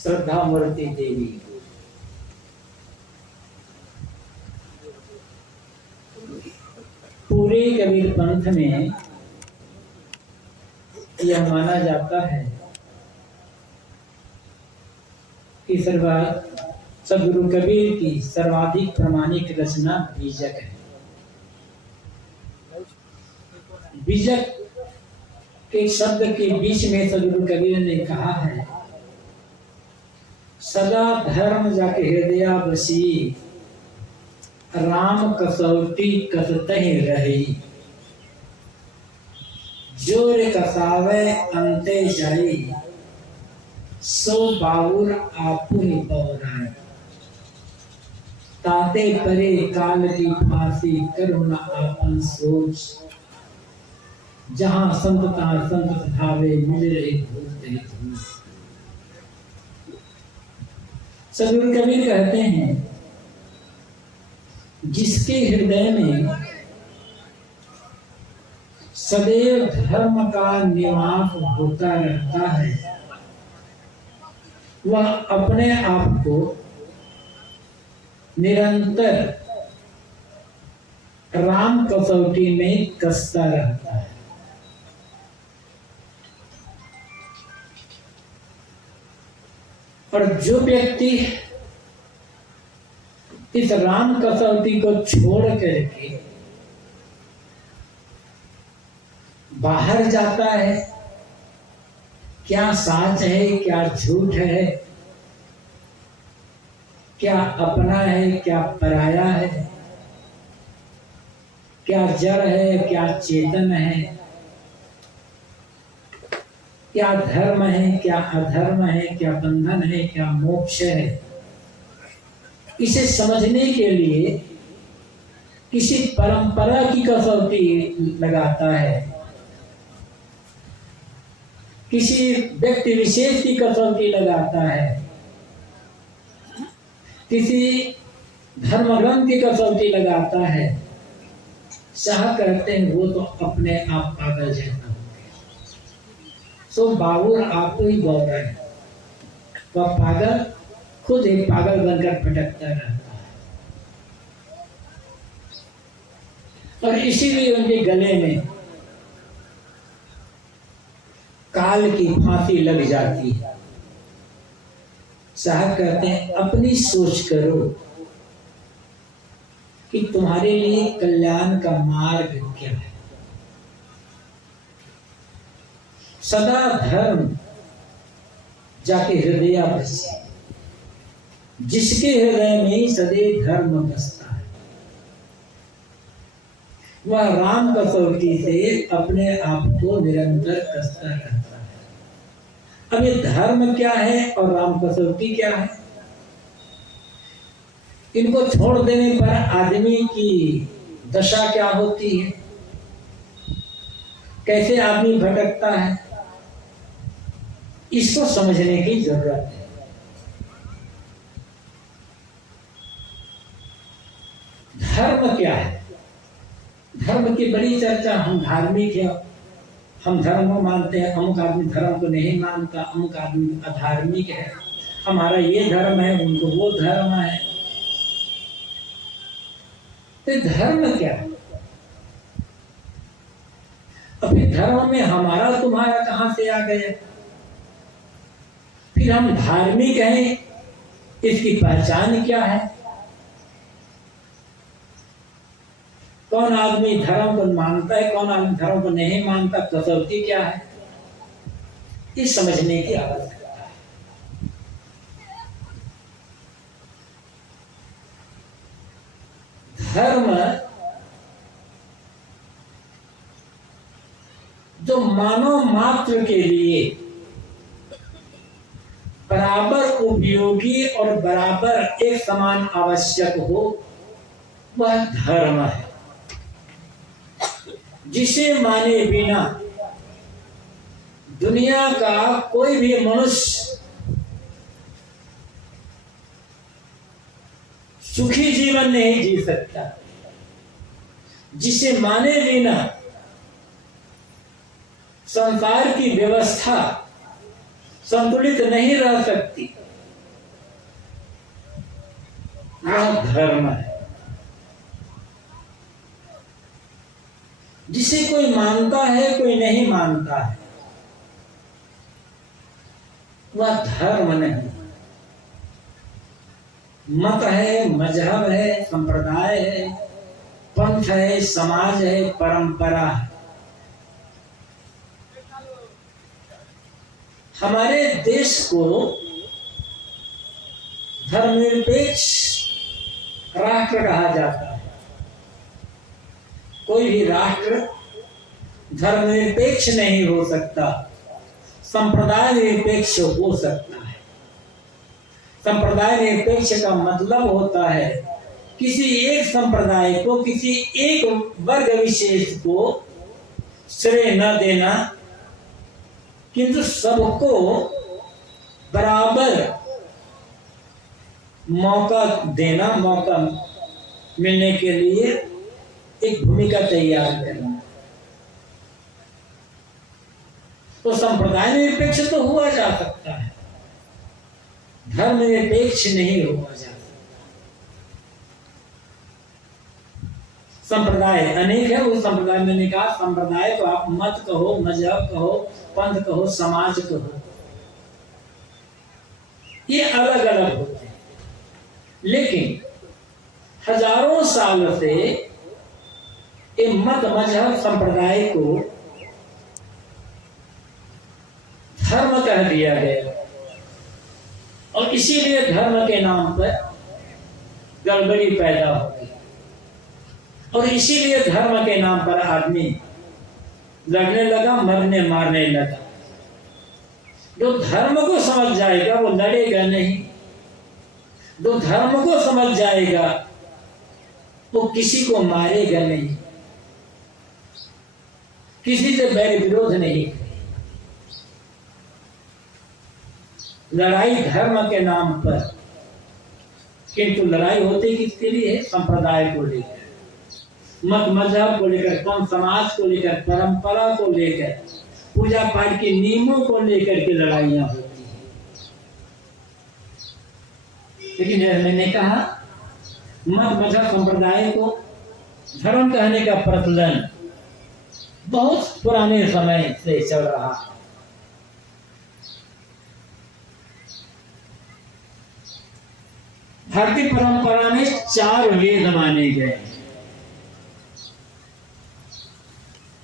श्रद्धा मूर्ति देवी। पूरे कबीर पंथ में यह माना जाता है कि सदगुरु कबीर की सर्वाधिक प्रामाणिक रचना बीजक है। बीजक के शब्द के बीच में सदगुरु कबीर ने कहा है, सदा धर्म जाके हृदय बसी, राम कसौटी कसतहि रही, जोर कसावे अंते जाई, सो बाउर आपु ही बौराए, ताते परे काल की फांसी करुणा आपन सोच, जहां संतता संत भावे मिल रही भूलते धूल। सदगुरु कबीर कहते हैं, जिसके हृदय में सदैव धर्म का निवास होता रहता है, वह अपने आप को निरंतर राम कसौटी में कसता रहता है। और जो व्यक्ति इस राम कसौटी को छोड़ करके बाहर जाता है, क्या सच है क्या झूठ है, क्या अपना है क्या पराया है, क्या जड़ है क्या चेतन है, क्या धर्म है क्या अधर्म है, क्या बंधन है क्या मोक्ष है, इसे समझने के लिए किसी परंपरा की कसौटी लगाता है, किसी व्यक्ति विशेष की कसौटी लगाता है, किसी धर्म ग्रंथ की कसौटी लगाता है। शाह कहते हैं वो तो अपने आप पागल जैसा हो गया, सो बाबूर आपको ही बोल रहे हैं, वह पागल खुद एक पागल बनकर भटकता रहता है। और इसीलिए उनके गले में काल की फांसी लग जाती है। साहब कहते हैं, अपनी सोच करो कि तुम्हारे लिए कल्याण का मार्ग क्या है। सदा धर्म जाके हृदय बसे, जिसके हृदय में सदैव धर्म बसता है, वह राम कसौटी से अपने आप को निरंतर कसता रहता है। अब ये धर्म क्या है और राम कसौटी क्या है, इनको छोड़ देने पर आदमी की दशा क्या होती है, कैसे आदमी भटकता है, इसको समझने की जरूरत है। धर्म क्या है, धर्म की बड़ी चर्चा, हम धार्मिक है, हम धर्म को मानते हैं, अमुक आदमी धर्म को नहीं मानता, अमुक आदमी अधार्मिक है, हमारा ये धर्म है उनको वो धर्म है। तो धर्म क्या है? अभी धर्म में हमारा तुम्हारा कहां से आ गया? फिर हम धार्मिक हैं, इसकी पहचान क्या है? कौन आदमी धर्म को मानता है, कौन आदमी धर्म को नहीं मानता, कसौटी क्या है, इस समझने की आवश्यकता है। धर्म जो मानव मात्र के लिए बराबर उपयोगी और बराबर एक समान आवश्यक हो, वह धर्म है। जिसे माने बिना दुनिया का कोई भी मनुष्य सुखी जीवन नहीं जी सकता, जिसे माने बिना संसार की व्यवस्था संतुलित नहीं रह सकती। वह धर्म है। जिसे कोई मानता है कोई नहीं मानता है, वह धर्म नहीं। मत है, मजहब है, संप्रदाय है, पंथ है, समाज है, परंपरा है। हमारे देश को धर्मनिरपेक्ष राष्ट्र कहा जाता है। कोई भी राष्ट्र धर्मनिरपेक्ष नहीं हो सकता, संप्रदाय निरपेक्ष हो सकता है। संप्रदाय निरपेक्ष का मतलब होता है किसी एक संप्रदाय को, किसी एक वर्ग विशेष को श्रेय न देना, किंतु सबको बराबर मौका देना, मौका मिलने के लिए एक भूमिका तैयार करना। तो संप्रदाय निरपेक्ष तो हुआ जा सकता है, धर्म निरपेक्ष नहीं हुआ जा सकता। संप्रदाय अनेक है, उस संप्रदाय में निकाह संप्रदाय को आप मत कहो, मजहब कहो, पंथ कहो, समाज कहो, ये अलग अलग होते हैं। लेकिन हजारों साल से ये मत मजहब संप्रदाय को धर्म कह दिया गया, और इसीलिए धर्म के नाम पर गड़बड़ी पैदा हो गई, और इसीलिए धर्म के नाम पर आदमी लड़ने लगा, मरने मारने लगा। जो धर्म को समझ जाएगा वो लड़ेगा नहीं, जो धर्म को समझ जाएगा वो किसी को मारेगा नहीं, किसी से बैर विरोध नहीं। लड़ाई धर्म के नाम पर, किंतु लड़ाई होती किसके लिए है? संप्रदाय को लेकर, मत मजहब को लेकर, कौन समाज को लेकर, परंपरा को लेकर, पूजा पाठ के नियमों को लेकर के लड़ाइयां होती हैं। लेकिन मैंने कहा मत मजहब संप्रदाय को धर्म कहने का प्रचलन बहुत पुराने समय से चल रहा है। भारतीय परंपरा में 4 वेद माने गए,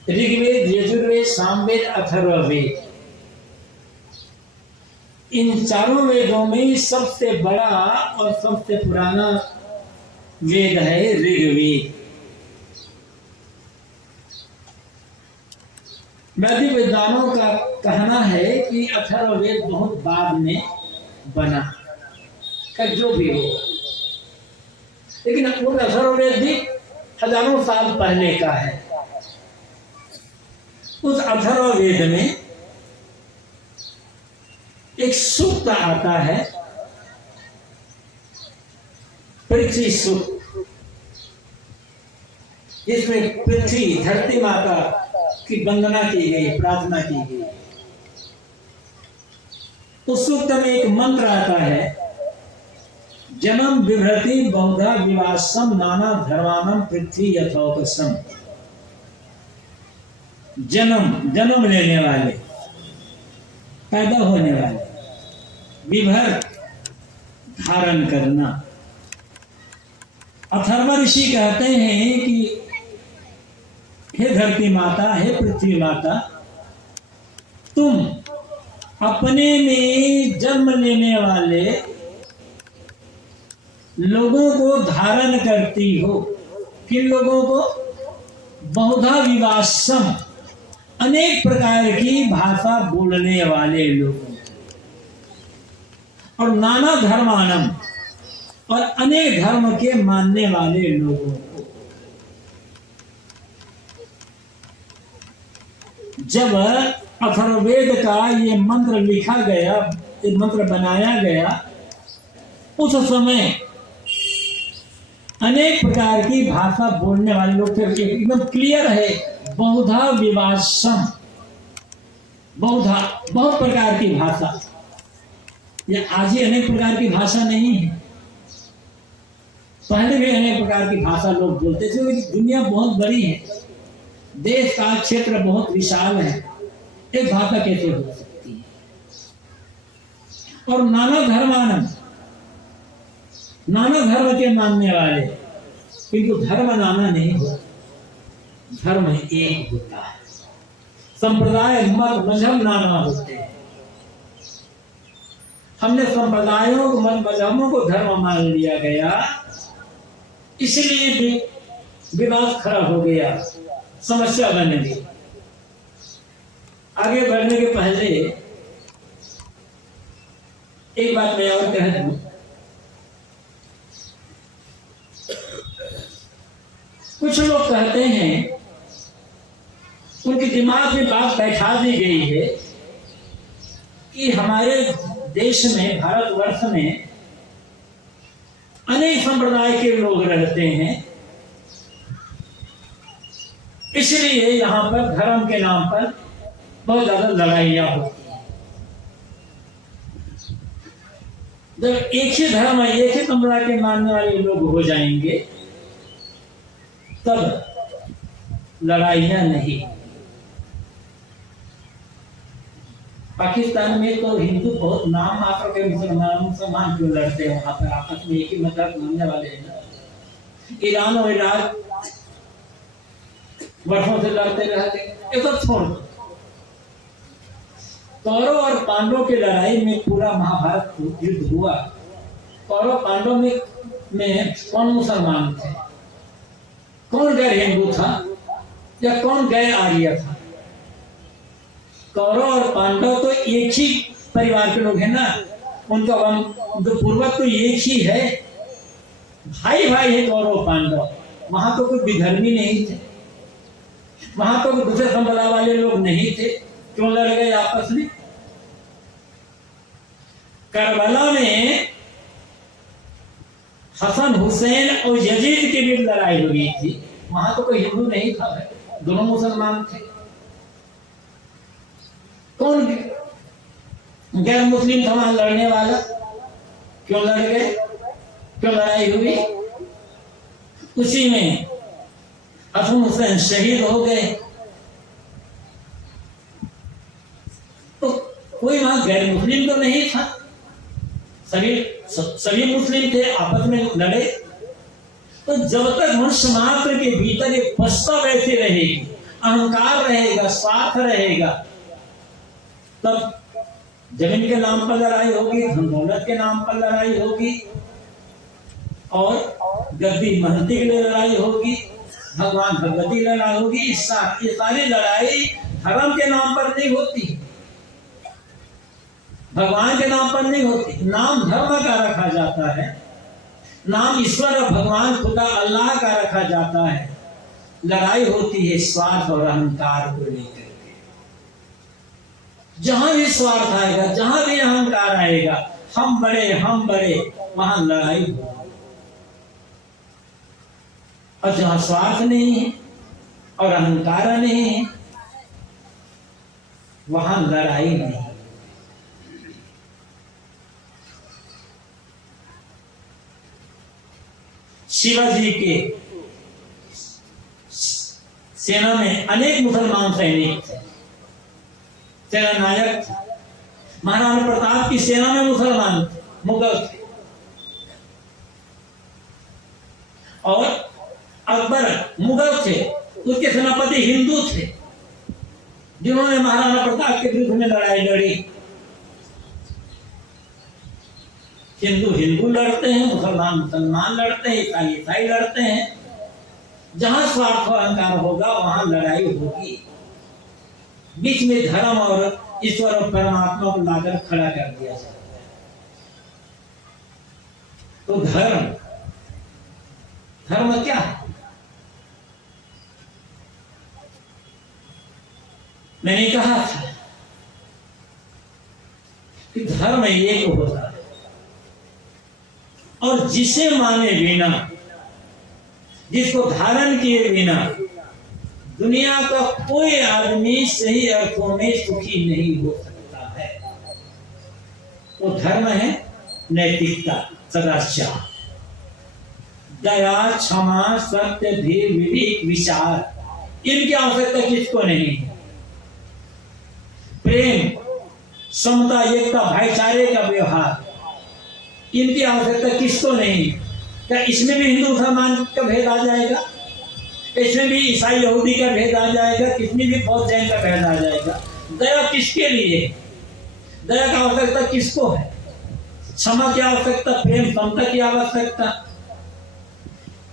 ऋग्वेद, यजुर्वेद, सामवेद, अथर्ववेद। इन चारों वेदों में सबसे बड़ा और सबसे पुराना वेद है ऋग्वेद। वैदिक विद्वानों का कहना है कि अथर्ववेद बहुत बाद में बना, जो भी हो, लेकिन वो अथर्ववेद भी हजारों साल पहले का है। उस अथर्ववेद में एक सूक्त आता है, पृथ्वी सूक्त, जिसमें पृथ्वी धरती माता की वंदना की गई, प्रार्थना की गई। उस सूक्त में एक मंत्र आता है, जन्म बिभ्रति बहुधा विवासम नाना धर्मानम पृथ्वी यथोपसम। जन्म लेने वाले, पैदा होने वाले, विभर धारण करना। अथर्व ऋषि कहते हैं कि हे धरती माता, हे पृथ्वी माता, तुम अपने में जन्म लेने वाले लोगों को धारण करती हो। किन लोगों को? बहुधा विवासम, अनेक प्रकार की भाषा बोलने वाले लोगों, और नाना धर्मानम, और अनेक धर्म के मानने वाले लोगों को। जब अथर्ववेद का ये मंत्र लिखा गया, ये मंत्र बनाया गया, उस समय अनेक प्रकार की भाषा बोलने वाले लोग थे। एकदम क्लियर है, बहुधा विवासम, बहुधा, बहुत प्रकार की भाषा। ये आज ही अनेक प्रकार की भाषा नहीं है, पहले भी अनेक प्रकार की भाषा लोग बोलते थे। दुनिया बहुत बड़ी है, देश का क्षेत्र बहुत विशाल है, एक भाषा कैसे हो सकती है? और नाना धर्मानंद, नाना धर्म के मानने वाले, किंतु धर्म नाना नहीं होता, धर्म एक होता है। संप्रदाय मत मजहब नाना होते हैं। हमने संप्रदायों को मत मजहबों को धर्म मान लिया गया, इसलिए भी विवाद खड़ा हो गया, समस्या बन गई। आगे बढ़ने के पहले एक बात मैं और कह दूं, कुछ लोग कहते हैं, उनके दिमाग में बात बैठा दी गई है कि हमारे देश में, भारतवर्ष में अनेक संप्रदाय के लोग रहते हैं, इसलिए यहां पर धर्म के नाम पर बहुत ज्यादा लड़ाइयां होती हैं। जब एक ही धर्म, एक ही संप्रदाय के मानने वाले लोग हो जाएंगे, तब लड़ाइयां नहीं। पाकिस्तान में तो हिंदू बहुत नाम मात्र के मुसलमान क्यों लड़ते हैं? वहां पर आपस में एक ही मजहब मानने वाले हैं ना। ईरान और इराक वर्षों से लड़ते रहते, ये सब छोड़ दो। कौरव और पांडव की लड़ाई में पूरा महाभारत युद्ध हुआ। कौरव पांडव में कौन मुसलमान थे, कौन गैर हिंदू था, या कौन गैर आर्य था? कौरव और पांडव तो एक ही परिवार के लोग हैं ना, उनका पूर्वज तो एक ही है, भाई भाई है कौरव पांडव। वहां तो कोई विधर्मी नहीं थे, वहां तो दूसरे संप्रदाय वाले लोग नहीं थे, क्यों लड़ गए आपस में? करबला में हसन हुसैन और यजीद की भी लड़ाई हुई थी, वहां तो कोई हिंदू नहीं था, दोनों मुसलमान थे। कौन गैर मुस्लिम था वहां लड़ने वाला? क्यों लड़ गए, क्यों लड़ाई हुई? उसी में हसन हुसैन शहीद हो गए, तो कोई वहां गैर मुस्लिम तो नहीं था, सभी मुस्लिम थे, आपस में लड़े। तो जब तक मनुष्य मात्र के भीतर एक पछता वैसे रहेगी, अहंकार रहेगा, स्वार्थ रहेगा, तब जमीन के नाम पर लड़ाई होगी, धन दौलत के नाम पर लड़ाई होगी, और गद्दी महंती के लिए लड़ाई होगी, भगवान भगवती लड़ाई होगी। ये सारी लड़ाई धर्म के नाम पर नहीं होती, भगवान के नाम पर नहीं होती। नाम धर्म का रखा जाता है, नाम ईश्वर भगवान खुदा अल्लाह का रखा जाता है। लड़ाई होती है स्वार्थ और अहंकार को लेकर के। जहां भी स्वार्थ आएगा, जहां भी अहंकार आएगा, हम बड़े, वहां लड़ाई होगी। और जहां स्वार्थ नहीं है और अहंकार नहीं है, वहां लड़ाई नहीं। शिवाजी के सेना में अनेक मुसलमान सैनिक थे, सेना नायक थे। महाराणा प्रताप की सेना में मुसलमान थे, मुगल थे, और अकबर मुगल थे, उसके सेनापति हिंदू थे, जिन्होंने महाराणा प्रताप के विरुद्ध में लड़ाई लड़ी। हिंदू हिंदू लड़ते हैं, मुसलमान मुसलमान लड़ते हैं, ईसाई ईसाई लड़ते हैं। जहां स्वार्थ और अहंकार होगा, वहां लड़ाई होगी। बीच में धर्म और ईश्वर और परमात्मा को लाकर खड़ा कर दिया जाता है। तो धर्म क्या है? मैंने कहा था कि धर्म एक होता है, और जिसे माने बिना, जिसको धारण किए बिना दुनिया का कोई आदमी सही अर्थों में सुखी नहीं हो सकता है। वो धर्म है नैतिकता, सदाचार, दया, क्षमा, सत्य, धीर, विवेक, विचार, इनकी आवश्यकता किसको नहीं है। प्रेम, समता, एकता, भाईचारे का व्यवहार, इनकी आवश्यकता किसको नहीं है। क्या इसमें भी हिंदू मुसलमान का भेद आ जाएगा? इसमें भी ईसाई यहूदी का भेद आ जाएगा? इसमें भी बौद्ध जैन का भेद आ जाएगा? दया किसके लिए? दया की आवश्यकता किसको है? क्षमा की आवश्यकता, प्रेम समता की आवश्यकता,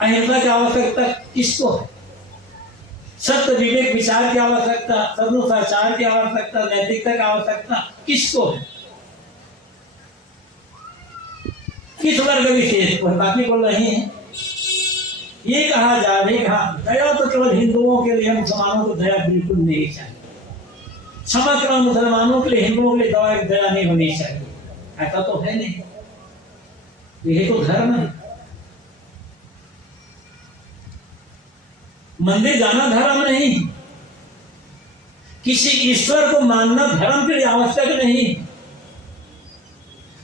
अहिंसा की आवश्यकता किसको है? सत्य, विवेक, विचार की आवश्यकता, सदाचार की आवश्यकता, नैतिकता की आवश्यकता किसको है? किस वर्ग विशेष को? बाकी बोल रहे हैं ये कहा जाए हाँ दया तो केवल हिंदुओं के लिए, मुसलमानों को दया बिल्कुल नहीं चाहिए। क्षमा केवल मुसलमानों के लिए, हिंदुओं के लिए दया नहीं होनी चाहिए, ऐसा तो है नहीं। यही तो धर्म है। मंदिर जाना धर्म नहीं, किसी ईश्वर को मानना धर्म के लिए आवश्यक नहीं।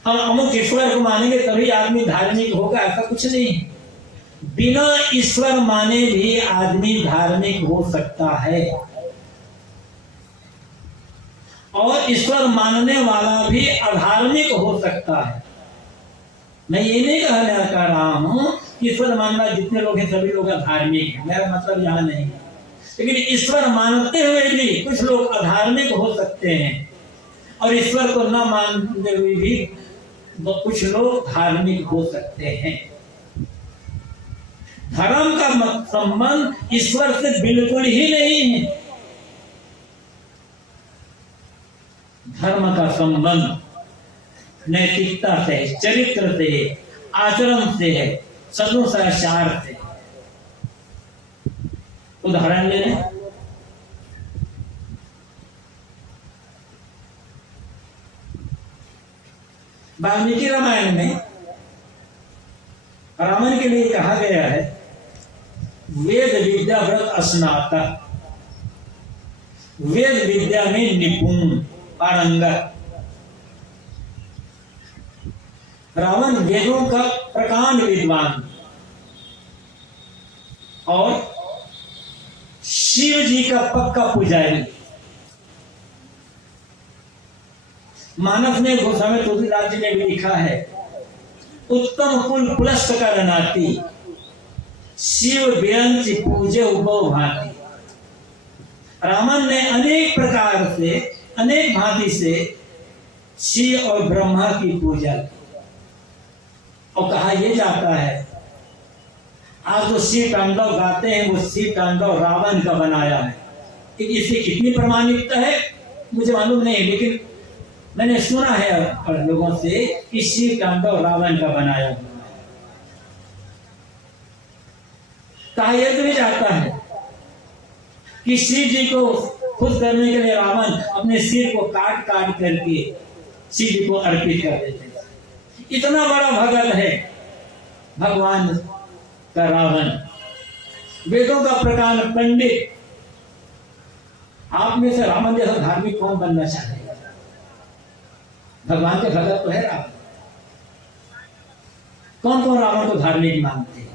हम अमुक ईश्वर को मानेंगे तभी आदमी धार्मिक होगा, ऐसा कुछ नहीं। बिना ईश्वर माने भी आदमी धार्मिक हो सकता है, और ईश्वर मानने वाला भी अधार्मिक हो सकता है। मैं ये नहीं कहना चाह रहा हूं कि ईश्वर मानना जितने लोग हैं सभी लोग अधार्मिक हैं, मेरा मतलब यहां नहीं है। लेकिन ईश्वर मानते हुए भी कुछ लोग अधार्मिक हो सकते हैं, और ईश्वर को न मानते हुए भी कुछ लोग धार्मिक हो सकते हैं। धर्म का संबंध ईश्वर से बिल्कुल ही नहीं है। धर्म का संबंध नैतिकता से, चरित्र से, आचरण से है, सदाचार से। उदाहरण ले लें, वाल्मीकि रामायण में रावण के लिए कहा गया है वेद विद्या व्रत स्नाता, वेद विद्या में निपुण पारंगत। रावण वेदों का प्रकांड विद्वान और शिव जी का पक्का पुजारी। मानस ने गोस्वामी तुलसीदास जी ने भी लिखा है, उत्तम कुल पुलस्त कर नाती, शिव विरंच पूजे उभव भांति। रावण ने अनेक प्रकार से, अनेक भांति से शिव और ब्रह्मा की पूजा की। और कहा यह जाता है आज जो शिव तांडव गाते हैं वो शिव तांडव रावण का बनाया है। इसकी कितनी प्रमाणिकता है मुझे मालूम नहीं, लेकिन मैंने सुना है लोगों से कि शिव तांडव रावण का बनाया हुआ है। कहा यह तो नहीं जाता है कि शिव जी को खुश करने के लिए रावण अपने सिर को काट काट करके शिव जी को अर्पित कर देते। इतना बड़ा भगत है भगवान का रावण, वेदों का प्रकांड पंडित। आप में से रावण जैसा धार्मिक कौन बनना चाहेगा? भगवान के भगत तो है रावण। कौन कौन रावण को धार्मिक मानते हैं?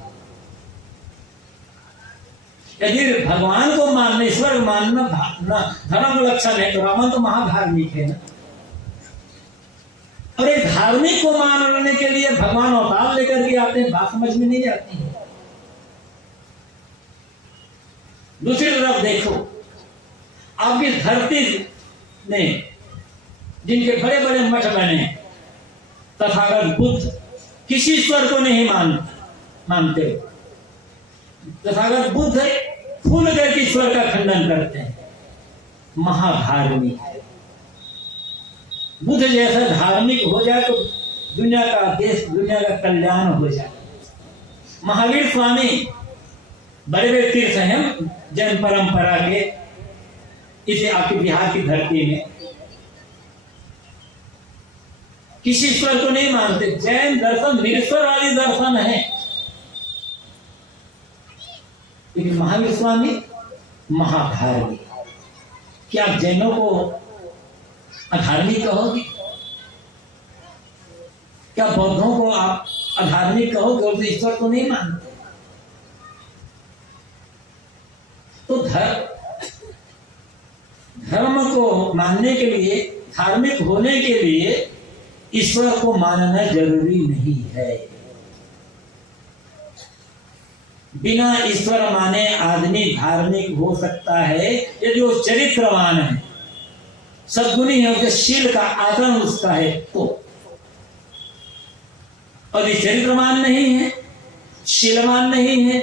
यदि भगवान को मानना, ईश्वर मानना धर्म लक्षण है तो रावण तो महाधार्मिक है ना। और एक धार्मिक को मानने के लिए भगवान अवतार लेकर के आते हैं, बात समझ में नहीं जाती है। दूसरी तरफ देखो, आपकी धरती में जिनके बड़े बड़े मठ बने, तथागत बुद्ध किसी ईश्वर को नहीं मानते। तथागत बुद्ध फूल करके ईश्वर का खंडन करते हैं, महाधार्मिक है। बुद्ध जैसा धार्मिक हो जाए तो दुनिया का देश, दुनिया का कल्याण हो जाए। महावीर स्वामी बड़े बड़े तीर्थ हैं जैन परंपरा के, इसे आपके बिहार की धरती में किसी ईश्वर को नहीं मानते। जैन दर्शन निरीश्वरवादी दर्शन है, लेकिन महावीर स्वामी महाधार्मिक। क्या आप जैनों को अधार्मिक कहोगे? क्या बौद्धों को आप अधार्मिक कहोगे? और ईश्वर को नहीं मानते। धर्म को मानने के लिए, धार्मिक होने के लिए ईश्वर को मानना जरूरी नहीं है। बिना ईश्वर माने आदमी धार्मिक हो सकता है यदि वो चरित्रवान है, सद्गुणी है, उसके शील का आचरण उसका है तो। और ये चरित्रवान नहीं है, शीलवान नहीं है,